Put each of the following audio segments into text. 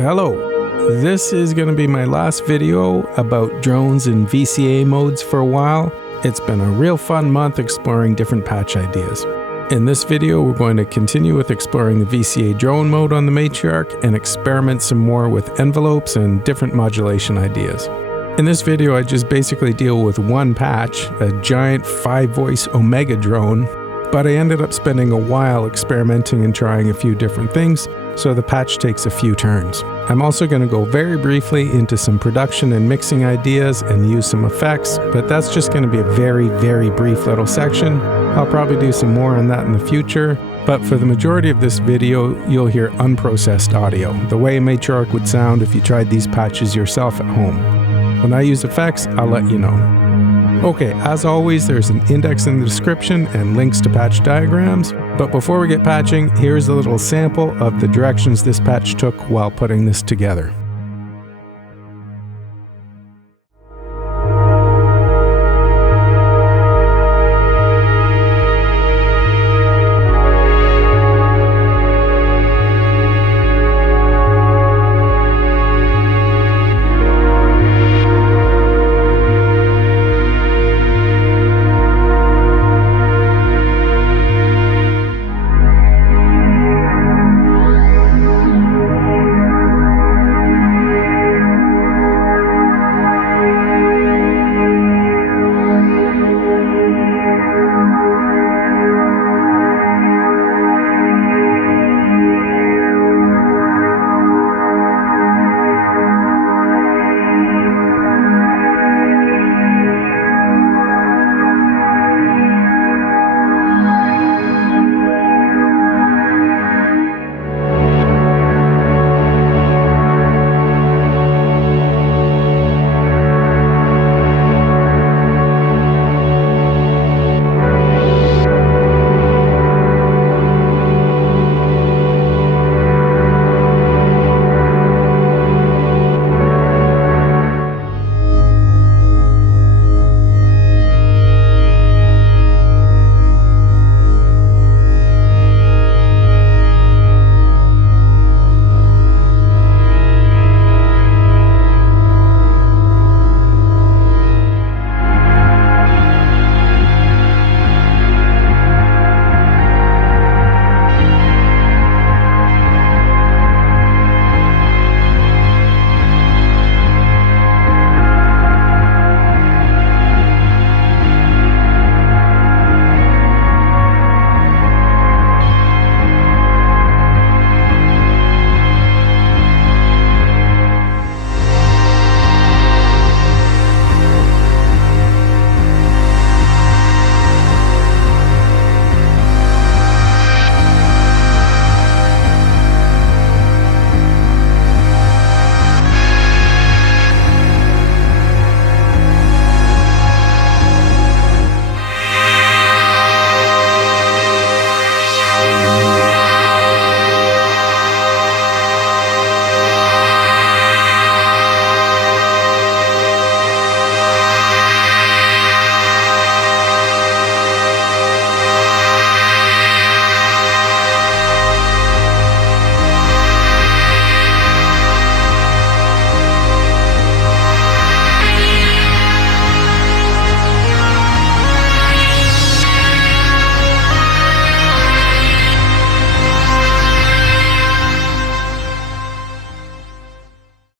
Hello, this is going to be my last video about drones in VCA modes for a while. It's been a real fun month exploring different patch ideas. In this video, we're going to continue with exploring the VCA drone mode on the Matriarch and experiment some more with envelopes and different modulation ideas. In this video, I just basically deal with one patch, a giant 5-voice Omega drone, but I ended up spending a while experimenting and trying a few different things, so the patch takes a few turns. I'm also going to go very briefly into some production and mixing ideas and use some effects, but that's just going to be a very, very brief little section. I'll probably do some more on that in the future, but for the majority of this video, you'll hear unprocessed audio, the way a Matriarch would sound if you tried these patches yourself at home. When I use effects, I'll let you know. Okay, as always, there's an index in the description and links to patch diagrams, but before we get patching, here's a little sample of the directions this patch took while putting this together.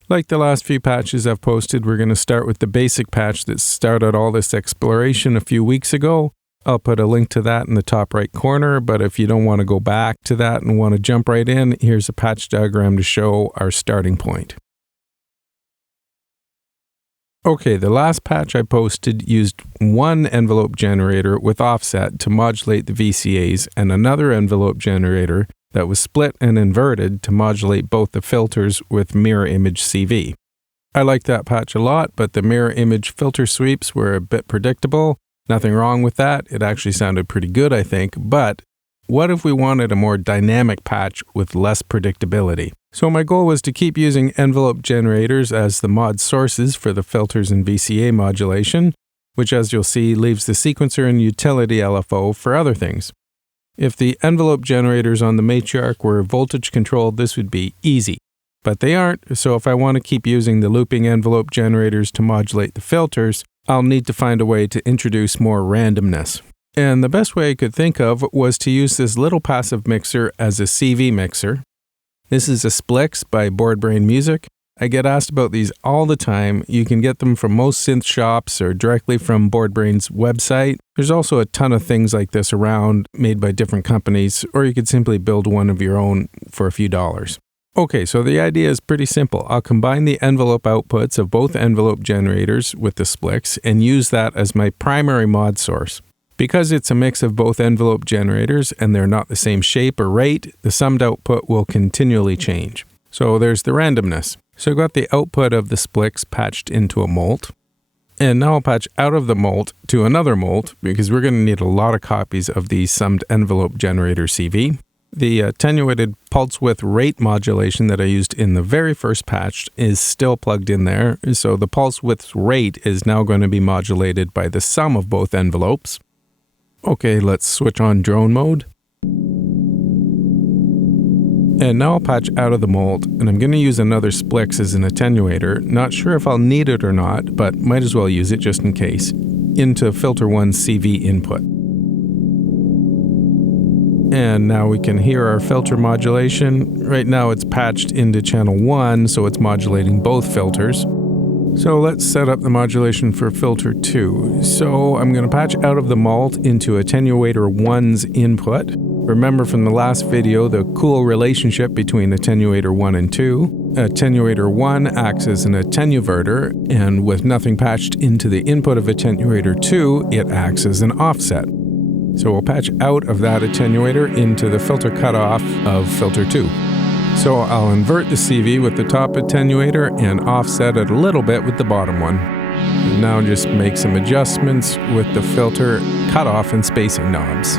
Like the last few patches I've posted, we're going to start with the basic patch that started all this exploration a few weeks ago. I'll put a link to that in the top right corner, but if you don't want to go back to that and want to jump right in, here's a patch diagram to show our starting point. Okay, the last patch I posted used one envelope generator with offset to modulate the VCAs and another envelope generator that was split and inverted to modulate both the filters with mirror image CV. I liked that patch a lot, but the mirror image filter sweeps were a bit predictable. Nothing wrong with that. It actually sounded pretty good, I think, but what if we wanted a more dynamic patch with less predictability? So my goal was to keep using envelope generators as the mod sources for the filters and VCA modulation, which as you'll see leaves the sequencer and utility LFO for other things. If the envelope generators on the Matriarch were voltage controlled, this would be easy. but they aren't, so if I want to keep using the looping envelope generators to modulate the filters, I'll need to find a way to introduce more randomness. And the best way I could think of was to use this little passive mixer as a CV mixer. This is a Splix by Boredbrain Music. I get asked about these all the time. You can get them from most synth shops or directly from Boredbrain's website. There's also a ton of things like this around, made by different companies, or you could simply build one of your own for a few dollars. Okay, so the idea is pretty simple. I'll combine the envelope outputs of both envelope generators with the Splix and use that as my primary mod source. Because it's a mix of both envelope generators and they're not the same shape or rate, the summed output will continually change. So there's the randomness. So I've got the output of the Splix patched into a molt. And now I'll patch out of the molt to another molt because we're going to need a lot of copies of the summed envelope generator CV. The attenuated pulse width rate modulation that I used in the very first patch is still plugged in there. So the pulse width rate is now going to be modulated by the sum of both envelopes. Okay, let's switch on drone mode. And now I'll patch out of the molt, and I'm going to use another Splix as an attenuator. Not sure if I'll need it or not, but might as well use it just in case, into filter 1 CV input. And now we can hear our filter modulation. Right now it's patched into channel 1, so it's modulating both filters. So let's set up the modulation for filter 2. So I'm going to patch out of the molt into Attenuator 1's input. Remember from the last video the cool relationship between Attenuator 1 and 2. Attenuator 1 acts as an attenuverter, and with nothing patched into the input of Attenuator 2, it acts as an offset. So we'll patch out of that attenuator into the filter cutoff of filter 2. So I'll invert the CV with the top attenuator and offset it a little bit with the bottom one. And now just make some adjustments with the filter cutoff and spacing knobs.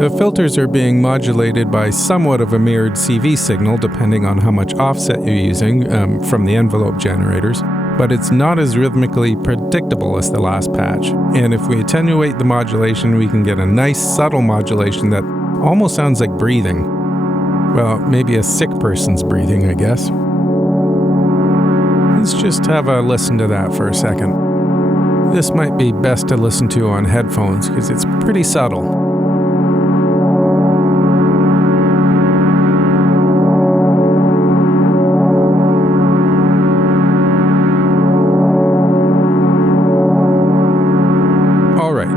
The filters are being modulated by somewhat of a mirrored CV signal depending on how much offset you're using from the envelope generators, but it's not as rhythmically predictable as the last patch. And if we attenuate the modulation, we can get a nice subtle modulation that almost sounds like breathing. Well, maybe a sick person's breathing, I guess. Let's just have a listen to that for a second. This might be best to listen to on headphones because it's pretty subtle.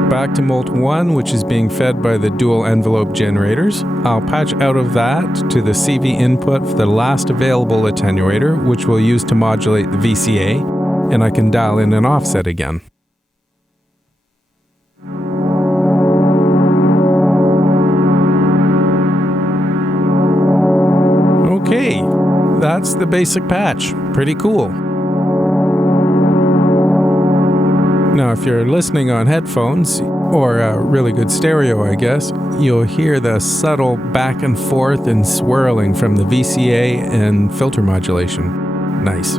Back to Molt 1, which is being fed by the dual envelope generators. I'll patch out of that to the CV input for the last available attenuator, which we'll use to modulate the VCA, and I can dial in an offset again. Okay, that's the basic patch. Pretty cool. Now, if you're listening on headphones, or a really good stereo, I guess, you'll hear the subtle back and forth and swirling from the VCA and filter modulation. Nice.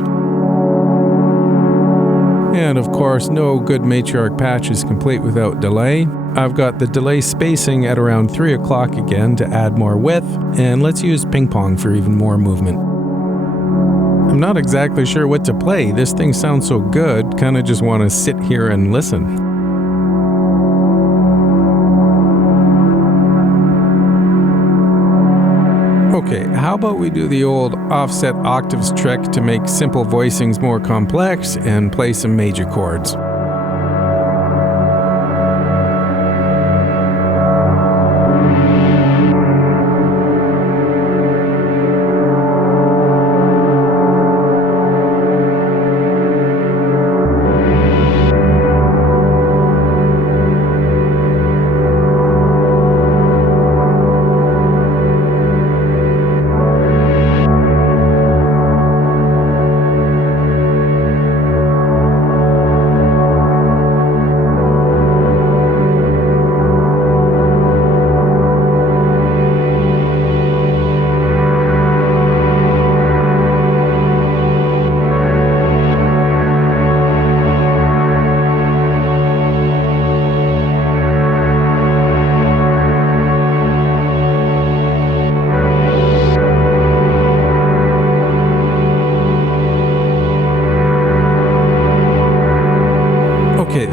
And of course, no good Matriarch patch is complete without delay. I've got the delay spacing at around 3 o'clock again to add more width, and let's use ping pong for even more movement. I'm not exactly sure what to play. This thing sounds so good, kinda just want to sit here and listen. Okay, how about we do the old offset octaves trick to make simple voicings more complex and play some major chords.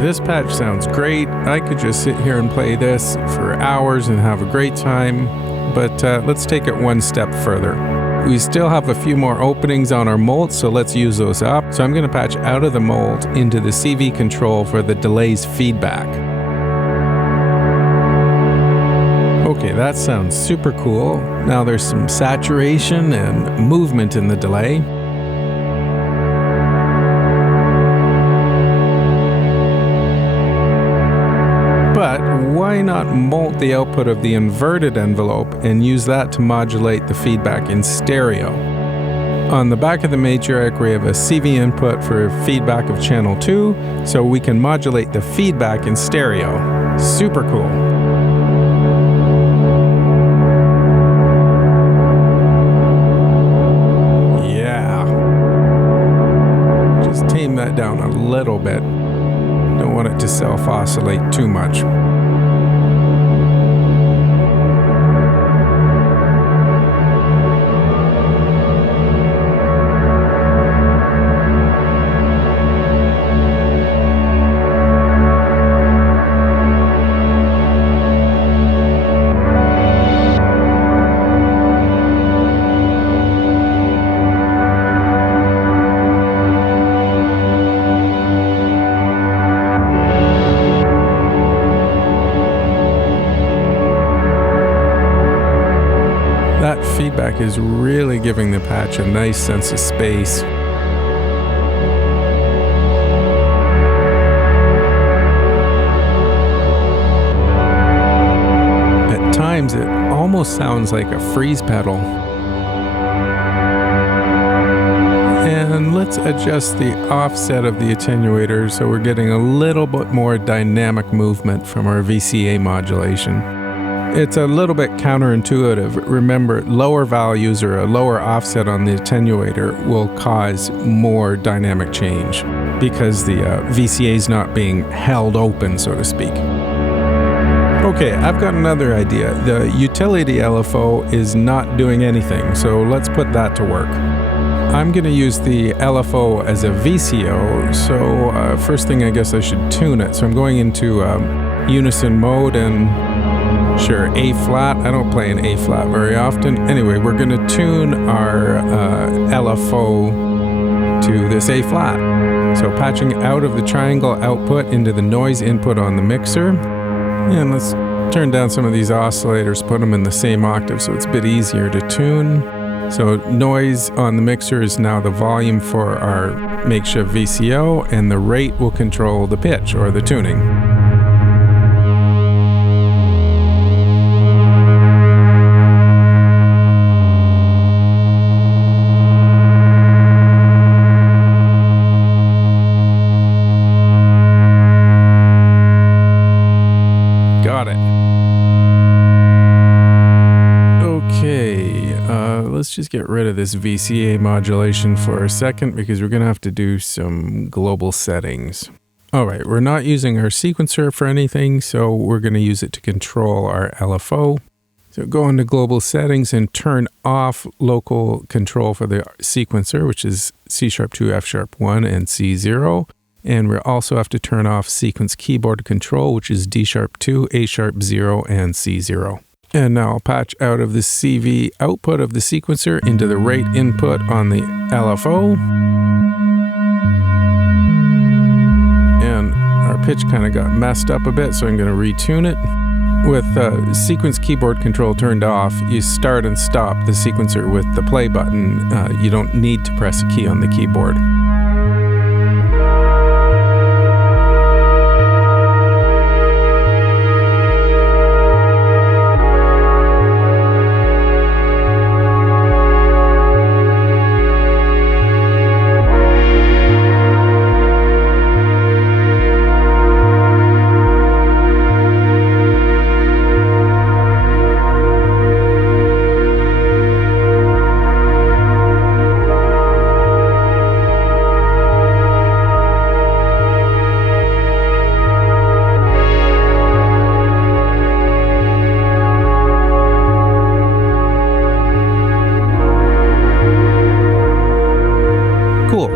this patch sounds great. I could just sit here and play this for hours and have a great time, but let's take it one step further. We still have a few more openings on our mold, so let's use those up. So I'm going to patch out of the mold into the CV control for the delay's feedback. Okay, that sounds super cool. Now there's some saturation and movement in the delay. But why not mold the output of the inverted envelope and use that to modulate the feedback in stereo? On the back of the Matriarch, we have a CV input for feedback of channel 2, so we can modulate the feedback in stereo. Super cool. Yeah. Just tame that down a little bit. Don't want it to self-oscillate too much. That feedback is really giving the patch a nice sense of space. At times, it almost sounds like a freeze pedal. And let's adjust the offset of the attenuator so we're getting a little bit more dynamic movement from our VCA modulation. It's a little bit counterintuitive. Remember, lower values or a lower offset on the attenuator will cause more dynamic change because the VCA is not being held open, so to speak. Okay, I've got another idea. The utility LFO is not doing anything, so let's put that to work. I'm going to use the LFO as a VCO, so first thing I guess I should tune it. So I'm going into unison mode and sure, A flat. I don't play an A flat very often. Anyway, we're going to tune our LFO to this A flat. So patching out of the triangle output into the noise input on the mixer. And let's turn down some of these oscillators, put them in the same octave so it's a bit easier to tune. So noise on the mixer is now the volume for our makeshift VCO, and the rate will control the pitch or the tuning. Got it. Okay, let's just get rid of this VCA modulation for a second because we're going to have to do some global settings. All right, we're not using our sequencer for anything, so we're going to use it to control our LFO. So go into global settings and turn off local control for the sequencer, which is C#2, F#1, and C0. And we also have to turn off sequence keyboard control, which is D#2, A#0, and C0. And now I'll patch out of the CV output of the sequencer into the rate input on the LFO. And our pitch kind of got messed up a bit, so I'm going to retune it. With sequence keyboard control turned off, you start and stop the sequencer with the play button. You don't need to press a key on the keyboard.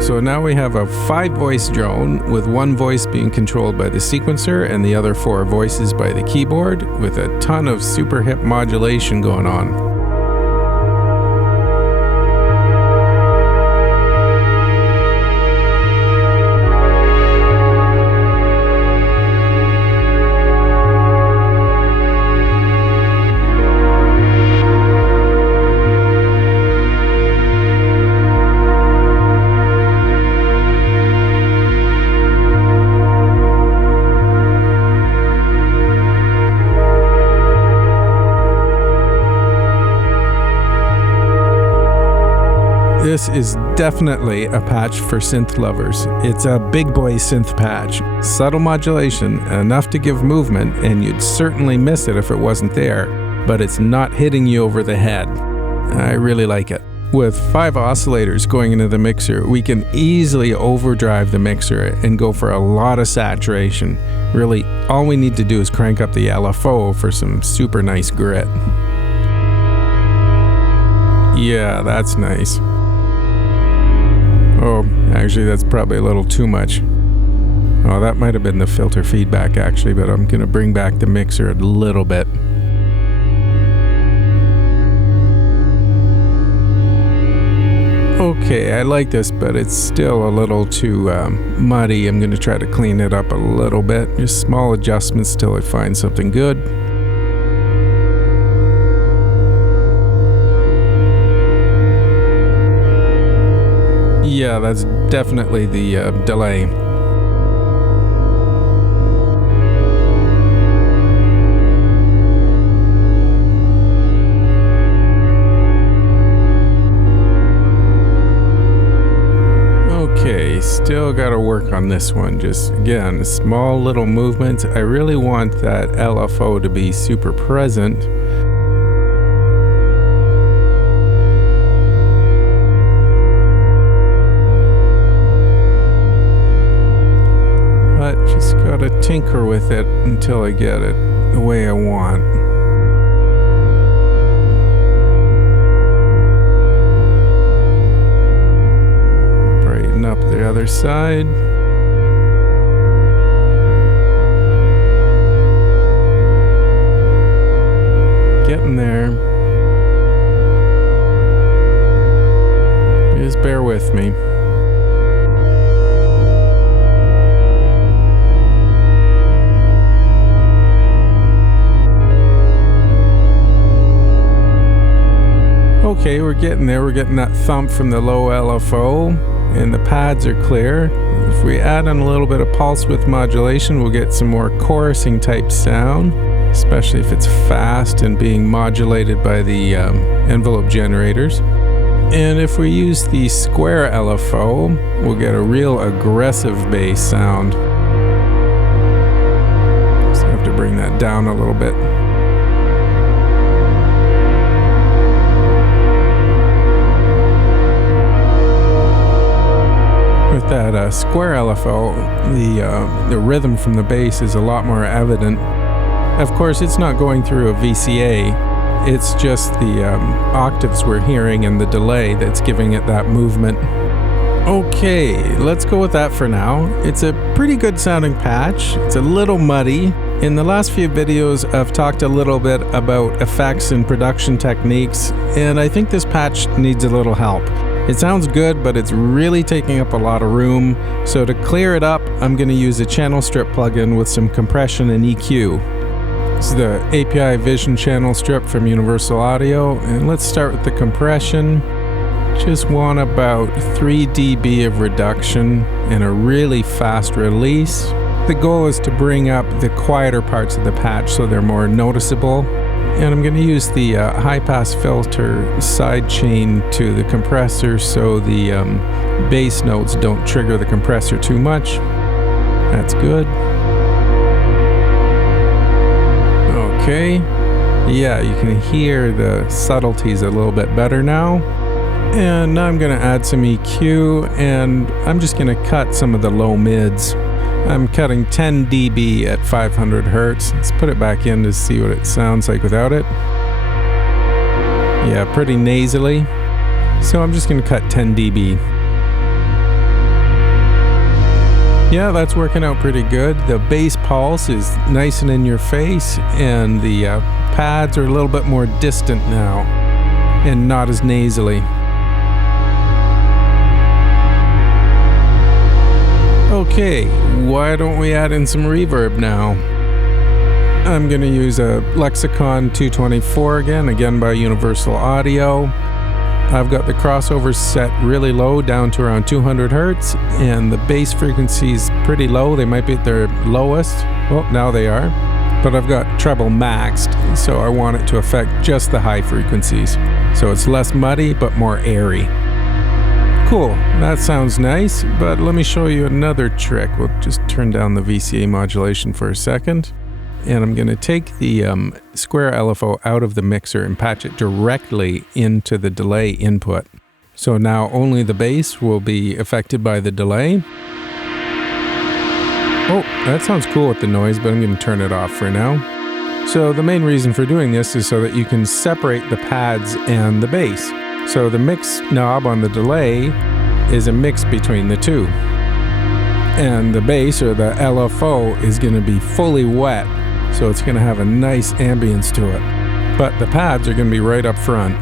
So now we have a 5-voice drone with one voice being controlled by the sequencer and the other 4 voices by the keyboard, with a ton of super hip modulation going on. This is definitely a patch for synth lovers. It's a big boy synth patch. Subtle modulation, enough to give movement, and you'd certainly miss it if it wasn't there, but it's not hitting you over the head. I really like it. With 5 oscillators going into the mixer, we can easily overdrive the mixer and go for a lot of saturation. Really, all we need to do is crank up the LFO for some super nice grit. Yeah, that's nice. Oh, actually that's probably a little too much. Oh, that might have been the filter feedback actually, but I'm gonna bring back the mixer a little bit. Okay, I like this, but it's still a little too muddy. I'm gonna try to clean it up a little bit. Just small adjustments till I find something good. Yeah, that's definitely the delay. Okay, still gotta work on this one. Just again, small little movements. I really want that LFO to be super present. Just gotta tinker with it until I get it the way I want. Brighten up the other side. Getting there. Just bear with me. Okay, we're getting there. We're getting that thump from the low LFO, and the pads are clear. If we add in a little bit of pulse width modulation, we'll get some more chorusing type sound, especially if it's fast and being modulated by the envelope generators. And if we use the square LFO, we'll get a real aggressive bass sound. So I have to bring that down a little bit. With that square LFO, the rhythm from the bass is a lot more evident. Of course, it's not going through a VCA. It's just the octaves we're hearing and the delay that's giving it that movement. Okay, let's go with that for now. It's a pretty good sounding patch. It's a little muddy. In the last few videos, I've talked a little bit about effects and production techniques, and I think this patch needs a little help. It sounds good, but it's really taking up a lot of room. So to clear it up, I'm going to use a channel strip plugin with some compression and EQ. This is the API Vision channel strip from Universal Audio. And let's start with the compression. Just want about 3 dB of reduction and a really fast release. The goal is to bring up the quieter parts of the patch so they're more noticeable. And I'm going to use the high-pass filter sidechain to the compressor so the bass notes don't trigger the compressor too much. That's good. Okay. Yeah, you can hear the subtleties a little bit better now. And now I'm going to add some EQ, and I'm just going to cut some of the low mids. I'm cutting 10 dB at 500 Hertz. Let's put it back in to see what it sounds like without it. Yeah, pretty nasally. So I'm just going to cut 10 dB. Yeah, that's working out pretty good. The bass pulse is nice and in your face, and the pads are a little bit more distant now and not as nasally. Okay, why don't we add in some reverb now? I'm going to use a Lexicon 224 again by Universal Audio. I've got the crossovers set really low, down to around 200 hertz, and the bass frequency's pretty low. They might be at their lowest. Well, now they are. But I've got treble maxed, so I want it to affect just the high frequencies. So it's less muddy, but more airy. Cool, that sounds nice, but let me show you another trick. We'll just turn down the VCA modulation for a second. And I'm going to take the square LFO out of the mixer and patch it directly into the delay input. So now only the bass will be affected by the delay. Oh, that sounds cool with the noise, but I'm going to turn it off for now. So the main reason for doing this is so that you can separate the pads and the bass. So the mix knob on the delay is a mix between the two. And the bass, or the LFO, is going to be fully wet. So it's going to have a nice ambience to it. But the pads are going to be right up front.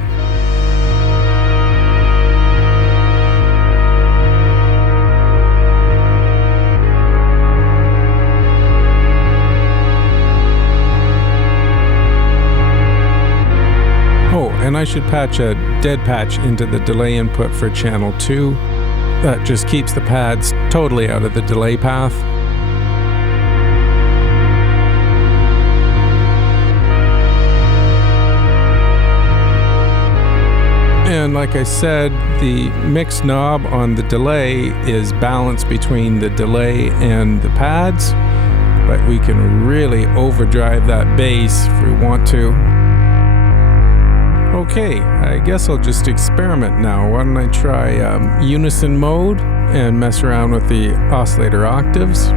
Oh, and I should patch a dead patch into the delay input for channel 2. That just keeps the pads totally out of the delay path. And like I said, the mix knob on the delay is balanced between the delay and the pads, but we can really overdrive that bass if we want to. Okay, I guess I'll just experiment now. Why don't I try unison mode and mess around with the oscillator octaves.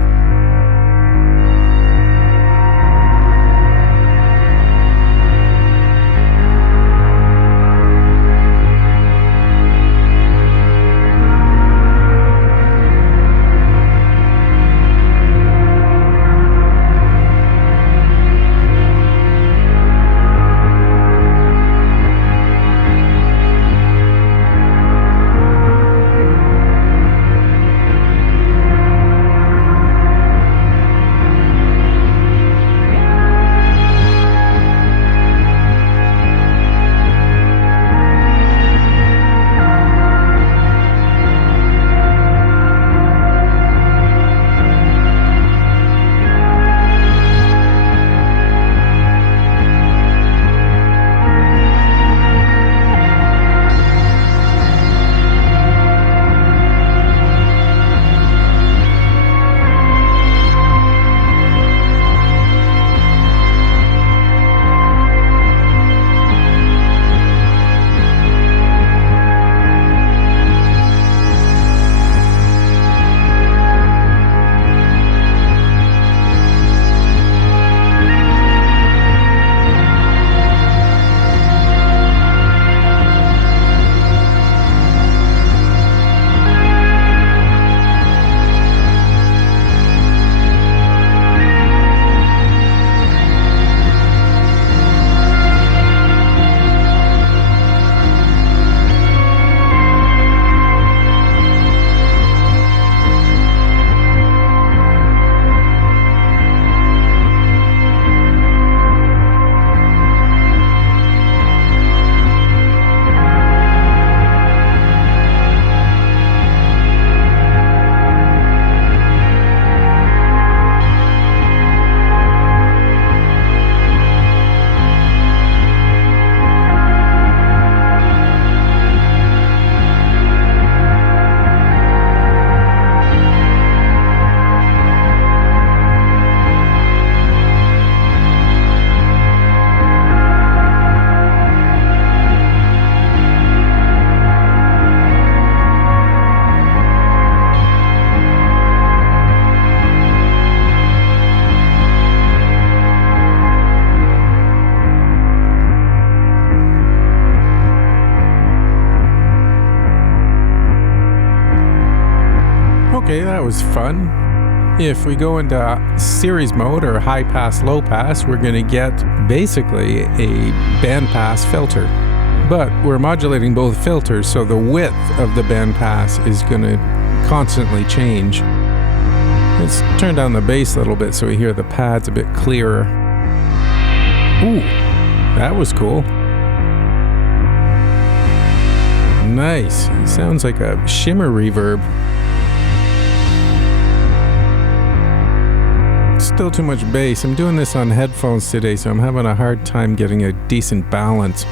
Okay, that was fun. If we go into series mode or high pass, low pass, we're going to get basically a bandpass filter. But we're modulating both filters, so the width of the bandpass is going to constantly change. Let's turn down the bass a little bit so we hear the pads a bit clearer. Ooh, that was cool. Nice. It sounds like a shimmer reverb. Still too much bass. I'm doing this on headphones today, so I'm having a hard time getting a decent balance.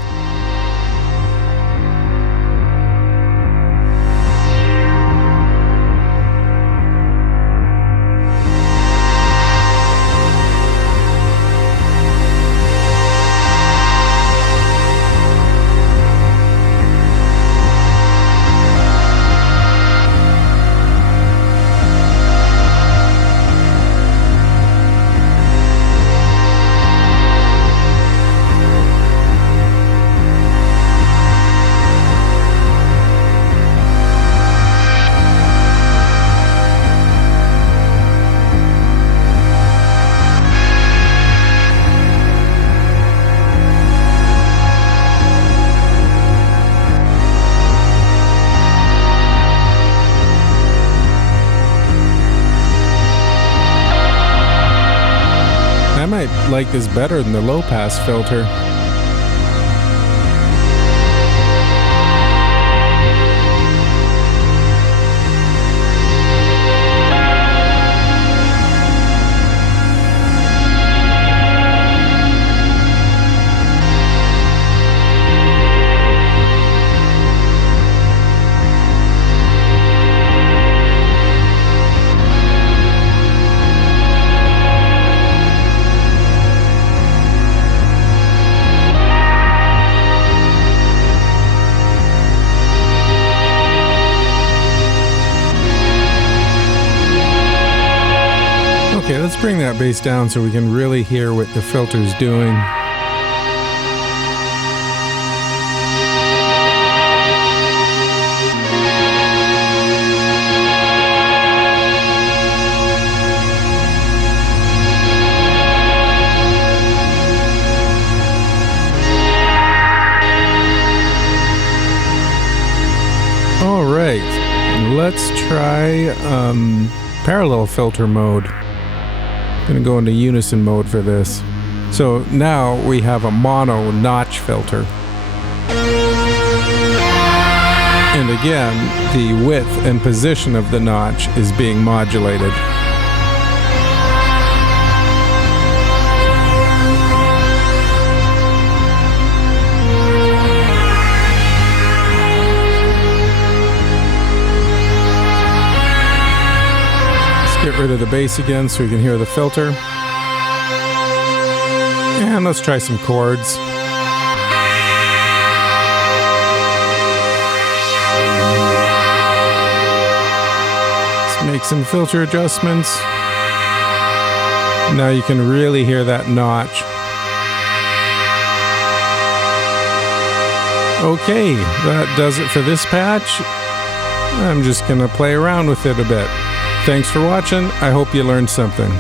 I might like this better than the low pass filter. Okay, let's bring that bass down so we can really hear what the filter's doing. All right, let's try parallel filter mode. I'm going to go into unison mode for this. So now we have a mono notch filter. And again, the width and position of the notch is being modulated. Get rid of the bass again so we can hear the filter. And let's try some chords. Let's make some filter adjustments. Now you can really hear that notch. Okay, that does it for this patch. I'm just gonna play around with it a bit. Thanks for watching. I hope you learned something.